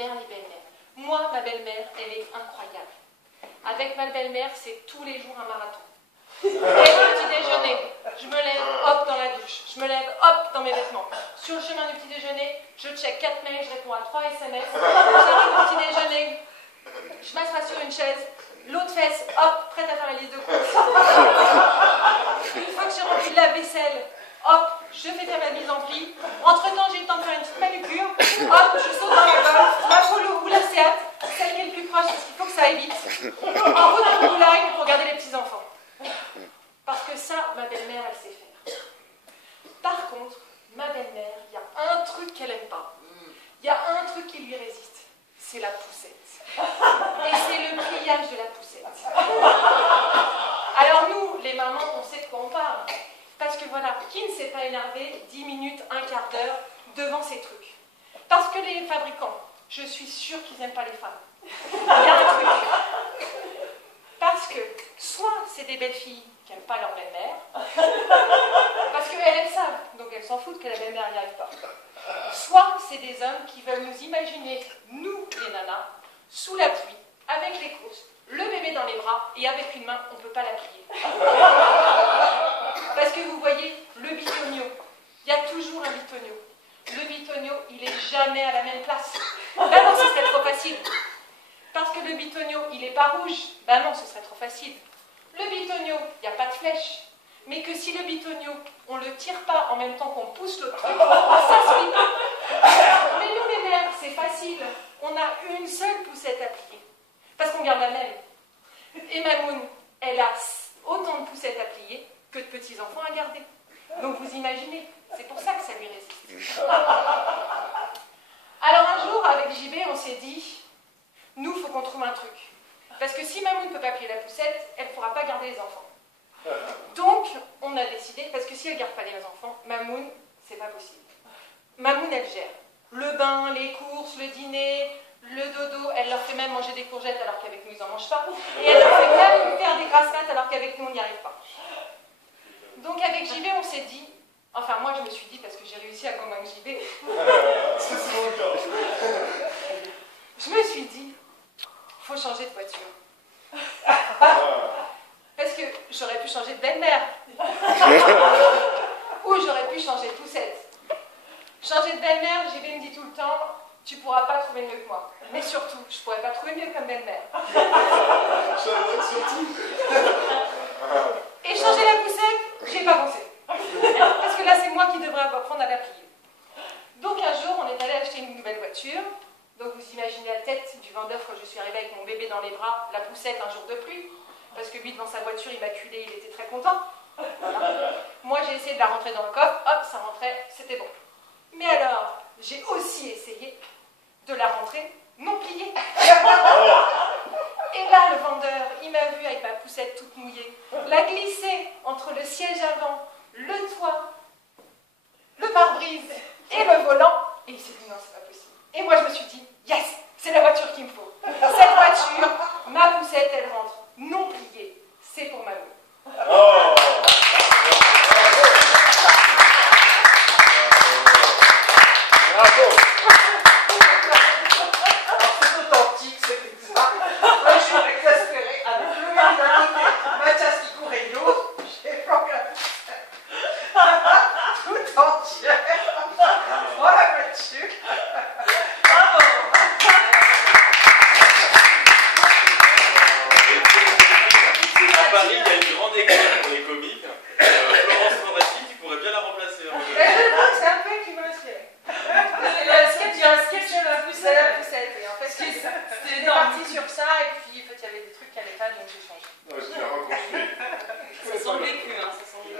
belle-mère, les belles-mères. Moi, ma belle-mère, elle est incroyable. Avec ma belle-mère, c'est tous les jours un marathon. Et le petit déjeuner, je me lève, hop, dans la douche. Je me lève, hop, dans mes vêtements. Sur le chemin du petit déjeuner, je check 4 mails, je réponds à 3 SMS. J'arrive au petit déjeuner, je m'assois sur une chaise, l'autre fesse, hop, prête à faire la liste de courses. Une fois que j'ai rempli de la vaisselle, hop, je fais faire ma mise en pli. Entre-temps, j'ai eu le temps de faire une petite manucure. Hop, je saute dans la Golf, ma Polo ou la Seat, celle qui est le plus proche parce qu'il faut que ça aille vite. En route pour Boulogne pour garder les petits-enfants. Parce que ça, ma belle-mère, elle sait faire. Par contre, ma belle-mère, il y a un truc qu'elle n'aime pas. Il y a un truc qui lui résiste. C'est la poussette. Et c'est le pliage de la poussette. Alors nous, les mamans, on sait de quoi on parle. Parce que voilà, qui ne s'est pas énervé 10 minutes, un quart d'heure devant ces trucs? Parce que les fabricants, je suis sûre qu'ils n'aiment pas les femmes. Il y a un truc. Parce que soit c'est des belles filles qui n'aiment pas leur belle-mère, parce qu'elles, elles savent, donc elles s'en foutent que la belle-mère n'y arrive pas. Soit c'est des hommes qui veulent nous imaginer, nous les nanas, sous la pluie, avec les courses, le bébé dans les bras, et avec une main, on ne peut pas la plier. Parce que vous voyez, le bitonio, il y a toujours un bitonio. Le bitonio, il n'est jamais à la même place. Ben non, ce serait trop facile. Parce que le bitonio, il n'est pas rouge. Ben non, ce serait trop facile. Le bitonio, il n'y a pas de flèche. Mais que si le bitonio, on ne le tire pas en même temps qu'on pousse le truc, ça se plie pas. Mais nous, les mères, c'est facile. On a une seule poussette à plier. Parce qu'on garde la même. Et Mamoun, elle a autant de poussettes à plier que de petits-enfants à garder. Donc vous imaginez, c'est pour ça que ça lui résiste. Alors un jour, avec JB, on s'est dit, nous, il faut qu'on trouve un truc. Parce que si Mamoun ne peut pas plier la poussette, elle ne pourra pas garder les enfants. Donc, on a décidé, parce que si elle ne garde pas les enfants, Mamoun, c'est pas possible. Mamoun, elle gère. Le bain, les courses, le dîner, le dodo, elle leur fait même manger des courgettes alors qu'avec nous, ils n'en mangent pas. Et elle leur fait même faire des grasses maths alors qu'avec nous, on n'y arrive pas. Donc avec JB, on s'est dit, enfin moi je me suis dit, parce que j'ai réussi à convaincre JB, je me suis dit, il faut changer de voiture. Parce que j'aurais pu changer de belle-mère. Ou j'aurais pu changer de poussette. Changer de belle-mère, JB me dit tout le temps, tu ne pourras pas trouver mieux que moi. Mais surtout, je ne pourrais pas trouver mieux comme belle-mère. Et changer la poussette, j'y ai pas pensé. Parce que là, c'est moi qui devrais apprendre à la plier. Donc un jour, on est allé acheter une nouvelle voiture. Donc vous imaginez la tête du vendeur quand je suis arrivée avec mon bébé dans les bras, la poussette un jour de pluie. Parce que lui, devant sa voiture immaculée, il était très content. Voilà. Moi, j'ai essayé de la rentrer dans le coffre. Hop, ça rentrait, c'était bon. Mais alors, j'ai aussi essayé de la rentrer non pliée. Et là, le vendeur, il m'a vu avec ma poussette toute mouillée, la glisser entre le siège avant, le toit, le pare-brise et le volant. Et il s'est dit non, c'est pas possible. Et moi, je me suis dit, yes, c'est la voiture qu'il me faut. Cette voiture, ma poussette, elle rentre non pliée. C'est pour ma vie. Oh. Bravo. C'est authentique, c'est ça. Moi, je suis exaspérée avec le mec d'un côté, Mathias qui courait de l'autre, j'ai planqué la poussette. Tout entière. Voilà, Mathieu. Bravo. À Paris,